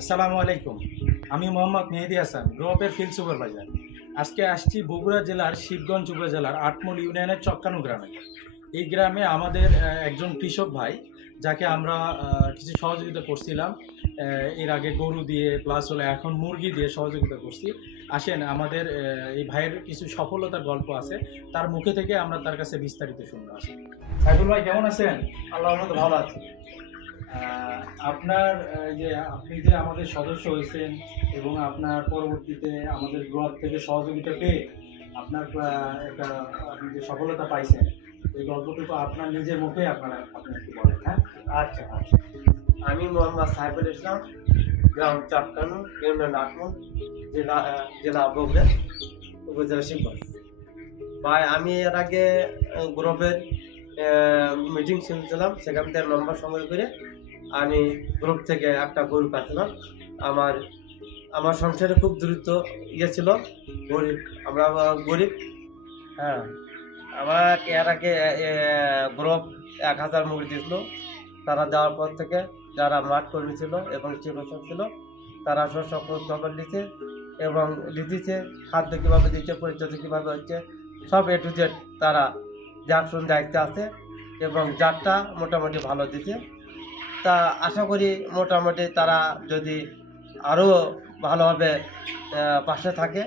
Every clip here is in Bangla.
আসসালামু আলাইকুম। আমি মোহাম্মদ মেহেদী হাসান, গ্রুপের ফিল্ড সুপারভাইজার। আজকে আসছি বগুড়া জেলার শিবগঞ্জ উপজেলার আটমূল ইউনিয়নের চক্কানু গ্রামে। এই গ্রামে আমাদের একজন কৃষক ভাই, যাকে আমরা কিছু সহযোগিতা করছিলাম। এর আগে গরু দিয়ে প্লাস হলো এখন মুরগি দিয়ে সহযোগিতা করছি। আসেন, আমাদের এই ভাইয়ের কিছু সফলতার গল্প আছে, তার মুখে থেকে আমরা তার কাছে বিস্তারিত শুনবো। আসেন। সাইফুল ভাই, কেমন আছেন? আল্লাহর মতো ভালো আছে। আপনার যে আপনি যে আমাদের সদস্য হয়েছেন এবং আপনার পরবর্তীতে আমাদের গ্রুপ থেকে সহযোগিতা পেয়ে আপনার একটা আপনি যে সফলতা পাইছেন, এই গল্পটুকু আপনার নিজের মুখে আপনি একটু বলেন। হ্যাঁ, আচ্ছা আচ্ছা, আমি মোহাম্মদ সাইফুল ইসলাম, গ্রাম চটকানু, ইউনিয়ন আটমল, জেলা বগুড়া, উপজেলা শিবগঞ্জ। ভাই, আমি এর আগে গ্রুপের মিটিং শুনছিলাম, সেখান থেকে নম্বর সংগ্রহ করে আমি গ্রুপ থেকে একটা গরু পাচ্ছিলাম। আমার আমার সংসারে খুব দ্রুত ছিল, গরিব, আমরা গরিব। হ্যাঁ, আমার এর আগে গ্রুপ 1000 মুরগি দিয়েছিল। তারা দেওয়ার পর থেকে যারা মাঠ কর্মী ছিল এবং চিকিৎসক ছিল, তারা সব খোঁজ খবর নিচ্ছে এবং লিখেছে খাদ্য কীভাবে দিচ্ছে, পরিচর্যা কীভাবে হচ্ছে, সব A to Z তারা দেখাশোনার দায়িত্বে আছে এবং জাতটা মোটামুটি ভালো দিচ্ছে। তা আশা করি মোটামুটি তারা যদি আরও ভালোভাবে পাশে থাকে।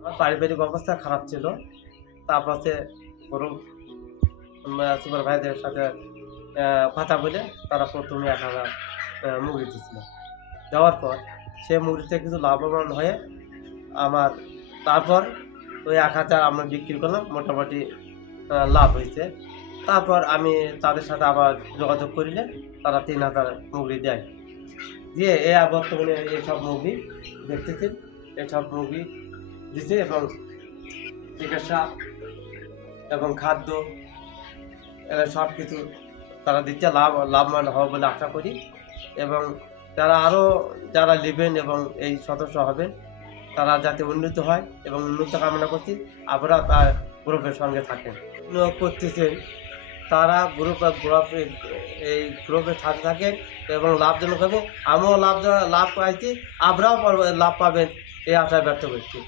আমার পারিবারিক অবস্থা খারাপ ছিল, তারপরে গরু সুপারভাইজারের সাথে কথা বলে তারা প্রথমে 1000 মুরগি দিয়েছিল। দেওয়ার পর সে মুরগিতে কিছু লাভবান হয়ে আমার তারপর ওই 1000 আমরা বিক্রি করলাম, মোটামুটি লাভ হয়েছে। তারপর আমি তাদের সাথে আবার যোগাযোগ করিলে তারা 3000 মুরগি দেয়, দিয়ে বর্তমানে এইসব মুরগি দেখতেছেন, এইসব মুরগি দিছে এবং চিকিৎসা এবং খাদ্য সব কিছু তারা দিচ্ছে, লাভবান হবে বলে আশা করি। এবং যারা আরও যারা নেবেন এবং এই সদস্য হবেন, তারা যাতে উন্নত হয় এবং উন্নত কামনা করছি, আপনারা তার গ্রুপের সঙ্গে থাকেন করতেছেন, তারা এই গ্রুপের সাথে থাকেন এবং লাভজনক হবে। আমিও লাভ পাইছি, আপনারাও লাভ পাবেন, এই আশা ব্যক্ত করছি।